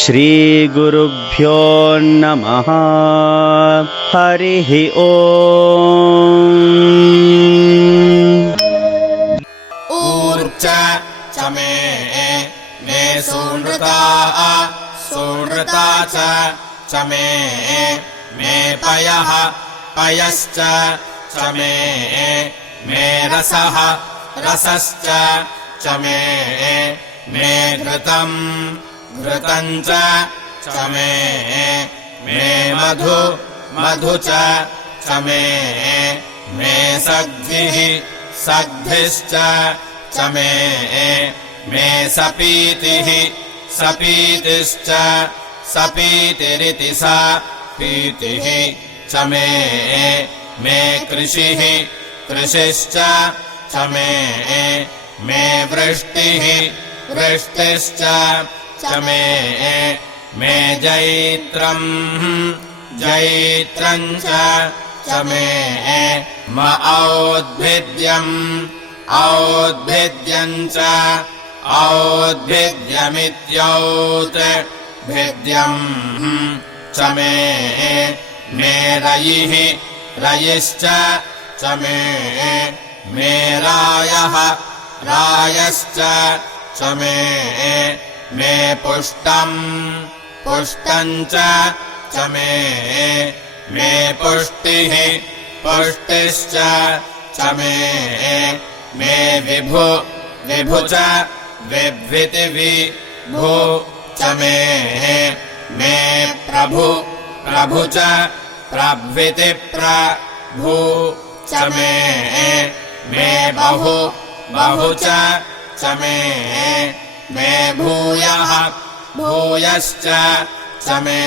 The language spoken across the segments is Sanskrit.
श्रीगुरुभ्यो नमः। हरिः ऊर्च च मे मे सुनृता सुनृता च मे मे पयः पयश्च च मे मे रसः रसश्च च मे मे घृतम् घृतम् च च मे मधु मधु च च मे मे सद्भिः सद्भिश्च च मे सपीतिः सपीतिश्च सपीतिरिति सा पीतिः मे मे कृषिः कृषिश्च च मे मे वृष्टिः वृष्टिश्च च मे मे जैत्रम् जैत्रम् च च मे म औद्भिद्यम् औद्भिद्यम् च औद्भिद्यमित्योत् भिद्यम् च मे मे रयिः रयिश्च च मे मे रायः रायश्च च मे मे पुष्टम् पुष्टम् च च मे पुष्टिः पुष्टिश्च च मे मे विभु विभु च विभ्विति विभु च मे मे प्रभु प्रभु च प्रभृति प्रभु च मे मे बहु बहु च च मे मे भूयः भूयश्च च मे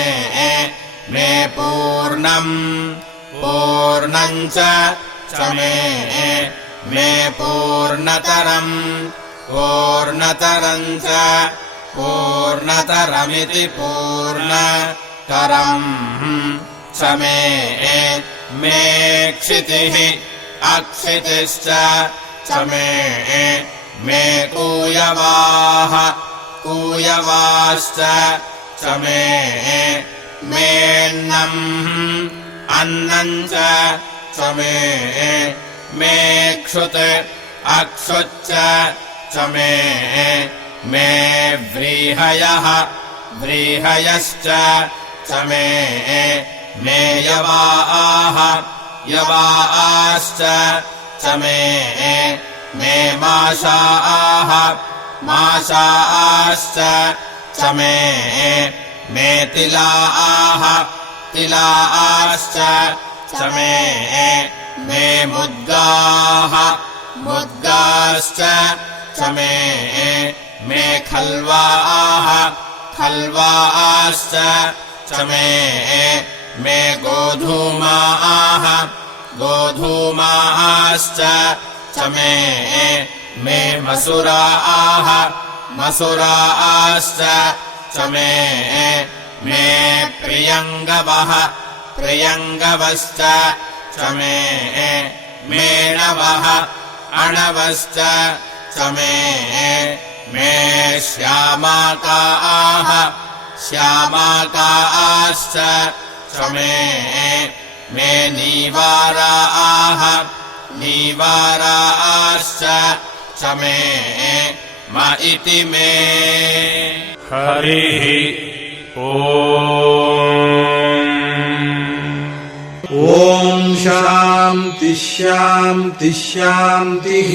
मे पूर्णम् पूर्णम् च च मे मे पूर्णतरम् पूर्णतरम् च पूर्णतरमिति पूर्णतरम् च मे क्षितिः अक्षितिश्च च मे कूयवाः कूयवाश्च च मे मेऽन्नम् अन्नम् च च मे क्षुत् अक्षुच्च च मे व्रीहयः व्रीहयश्च च मे मे यवाः यवाश्च च मे मे माशाः माशाश्च च मे मे तिलाः तिलाश्च च मे मे मुद्गाः मुद्गाश्च च मे मे खल्वाः खल्वाश्च च मे मे गोधूमाः गोधूमाश्च च मे मे मसुराः मसुराश्च च मे मे प्रियङ्गवः प्रियङ्गवश्च च मे मेणवः अणवश्च च मे मे श्यामाकाः श्यामाकाश्च मे मे नीवाराः नीवाराश्च च मे म इति मे। हरिः ॐ ॐ शान्तिः शान्तिः शान्तिः।